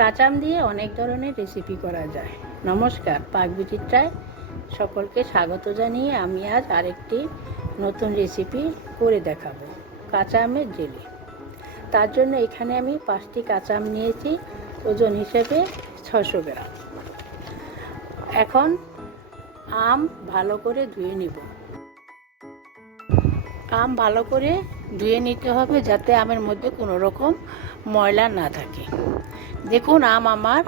কাঁচা আম দিয়ে অনেক ধরনের রেসিপি করা যায়। নমস্কার, পাকবিচিত্রায় সকলকে স্বাগত জানিয়ে আমি আজ আরেকটি নতুন রেসিপি করে দেখাবো, কাঁচা আমের জেলি। তার জন্য এখানে আমি 5টি কাঁচা আম নিয়েছি, ওজন হিসেবে 600 গ্রাম। এখন আম ভালো করে ধুয়ে নিব। আম ভালো করে ধুয়ে নিতে হবে যাতে আমের মধ্যে কোনো রকম ময়লা না থাকে। দেখুন, আম আমার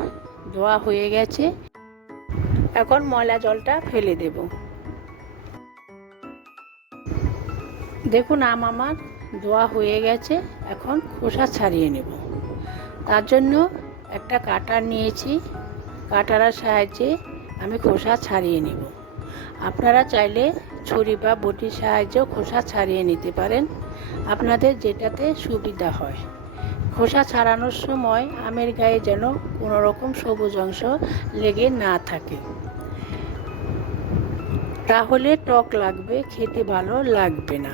ধোয়া হয়ে গেছে। এখন ময়লা জলটা ফেলে দেব। দেখুন, আম আমার ধোয়া হয়ে গেছে। এখন খোসা ছাড়িয়ে নেব। তার জন্য একটা কাটার নিয়েছি, কাটারের সাহায্যে আমি খোসা ছাড়িয়ে নেব। আপনারা চাইলে ছুরি বা বটির সাহায্যেও খোসা ছাড়িয়ে নিতে পারেন, আপনাদের যেটাতে সুবিধা হয়। খোসা ছাড়ানোর সময় আমের গায়ে যেন কোনো রকম সবুজ অংশ লেগে না থাকে, তাহলে টক লাগবে, খেতে ভালো লাগবে না।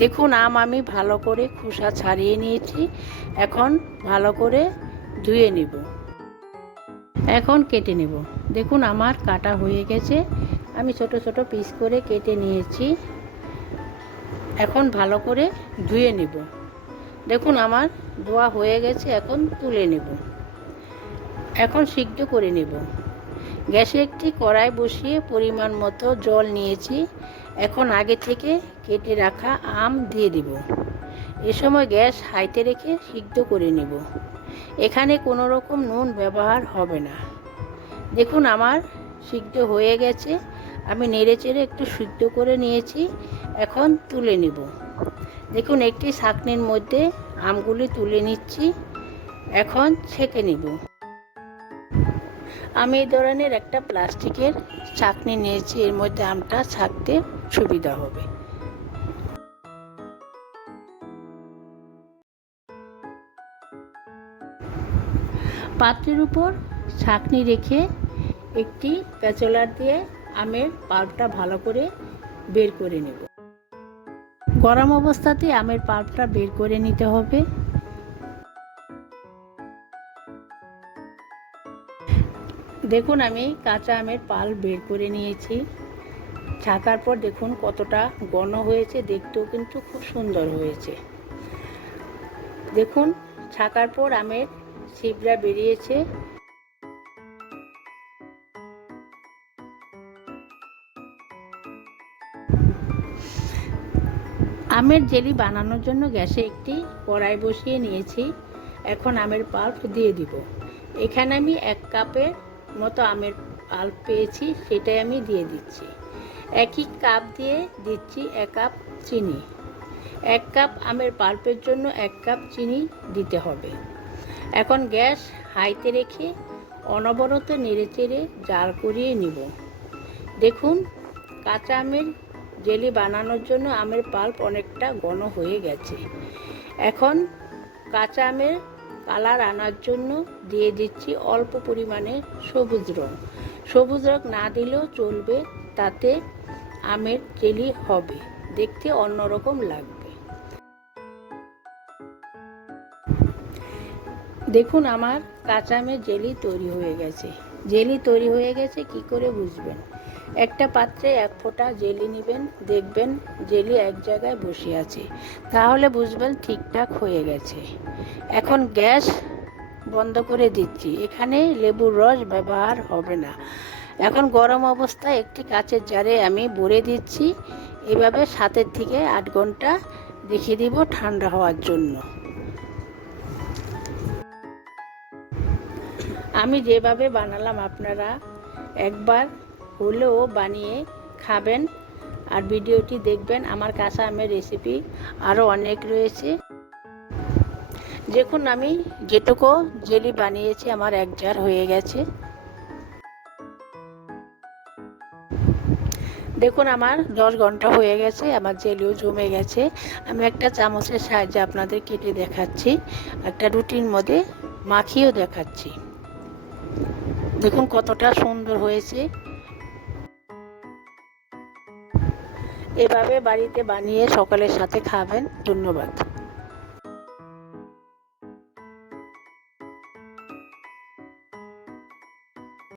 দেখুন, আম আমি ভালো করে খোসা ছাড়িয়ে নিয়েছি। এখন ভালো করে ধুয়ে নেব। এখন কেটে নেব। দেখুন, আমার কাটা হয়ে গেছে। আমি ছোট ছোট পিস করে কেটে নিয়েছি। এখন ভালো করে ধুয়ে নেব। দেখুন, আমার ধোয়া হয়ে গেছে। এখন তুলে নেব। এখন সিদ্ধ করে নেব। গ্যাসে একটি কড়াই বসিয়ে পরিমাণ মতো জল নিয়েছি। এখন আগে থেকে কেটে রাখা আম দিয়ে দিব। এ সময় গ্যাস হাইতে রেখে সিদ্ধ করে নেব। এখানে কোনো রকম নুন ব্যবহার হবে না। দেখুন, আমার সিদ্ধ হয়ে গেছে। আমি নেড়ে চেড়ে একটু সিদ্ধ করে নিয়েছি। এখন তুলে নেব। দেখুন, একটি ছাঁকনির মধ্যে আমগুলি তুলে নিচ্ছি। এখন ছেঁকে নেব। আমি এই ধরনের একটা প্লাস্টিকের ছাঁকনি নিয়েছি, এর মধ্যে আমটা ছাঁকতে সুবিধা হবে। পাত্রের উপর ছাঁকনি রেখে একটি প্যাচলার দিয়ে আমের পাল্পটা ভালো করে বের করে নেব। গরম অবস্থাতে আমের পাল্পটা বের করে নিতে হবে। দেখুন, আমি কাঁচা আমের পাল্প বের করে নিয়েছি। ছাকার পর দেখুন কতটা ঘন হয়েছে, দেখতেও কিন্তু খুব সুন্দর হয়েছে। দেখুন, ছাকার পর আমের ছিবড়া বেরিয়েছে। আমের জেলি বানানোর জন্য গ্যাসে একটি কড়াই বসিয়ে নিয়েছি। এখন আমের পাল্প দিয়ে দিব। এখানে আমি 1 কাপের মতো আমের পাল্প পেয়েছি, সেটাই আমি দিয়ে দিচ্ছি। একই কাপ দিয়ে দিচ্ছি 1 কাপ চিনি। 1 কাপ আমের পাল্পের জন্য 1 কাপ চিনি দিতে হবে। এখন গ্যাস হাইতে রেখে অনবরত নেড়েচেড়ে জাল করিয়ে নিব। দেখুন, কাঁচা আমের জেলি বানানোর জন্য আমের পাল্প অনেকটা ঘন হয়ে গেছে। এখন কাঁচা আমের কালার আনার জন্য দিয়ে দিচ্ছি অল্প পরিমাণে সবুজ রং। সবুজ রং না দিলেও চলবে, তাতে আমের জেলি হবে, দেখতে অন্যরকম লাগবে। দেখুন, আমার কাঁচা আমের জেলি তৈরি হয়ে গেছে। জেলি তৈরি হয়ে গেছে কি করে বুঝবেন? একটা পাত্রে 1 ফোঁটা জেলি নেবেন, দেখবেন জেলি এক জায়গায় বসে আছে, তাহলে বুঝবেন ঠিকঠাক হয়ে গেছে। এখন গ্যাস বন্ধ করে দিচ্ছি। এখানে লেবুর রস ব্যবহার হবে না। এখন গরম অবস্থায় একটি কাচের জারে আমি ভরে দিচ্ছি। এভাবে 7 থেকে 8 ঘন্টা রেখে দিব ঠান্ডা হওয়ার জন্য। আমি যেভাবে বানালাম আপনারা একবার হলেও বানিয়ে খাবেন আর ভিডিওটি দেখবেন। আমার কাঁচা আমের রেসিপি আরও অনেক রয়েছে। দেখুন, আমি যেটুকু জেলি বানিয়েছি আমার 1 জার হয়ে গেছে। দেখুন, আমার 10 ঘন্টা হয়ে গেছে, আমার জেলিও জমে গেছে। আমি একটা চামচের সাহায্যে আপনাদের কেটে দেখাচ্ছি, একটা রুটির মধ্যে মাখিয়েও দেখাচ্ছি। দেখুন কতটা সুন্দর হয়েছে। এভাবে বাড়িতে বানিয়ে সকালের সাথে খাবেন। ধন্যবাদ।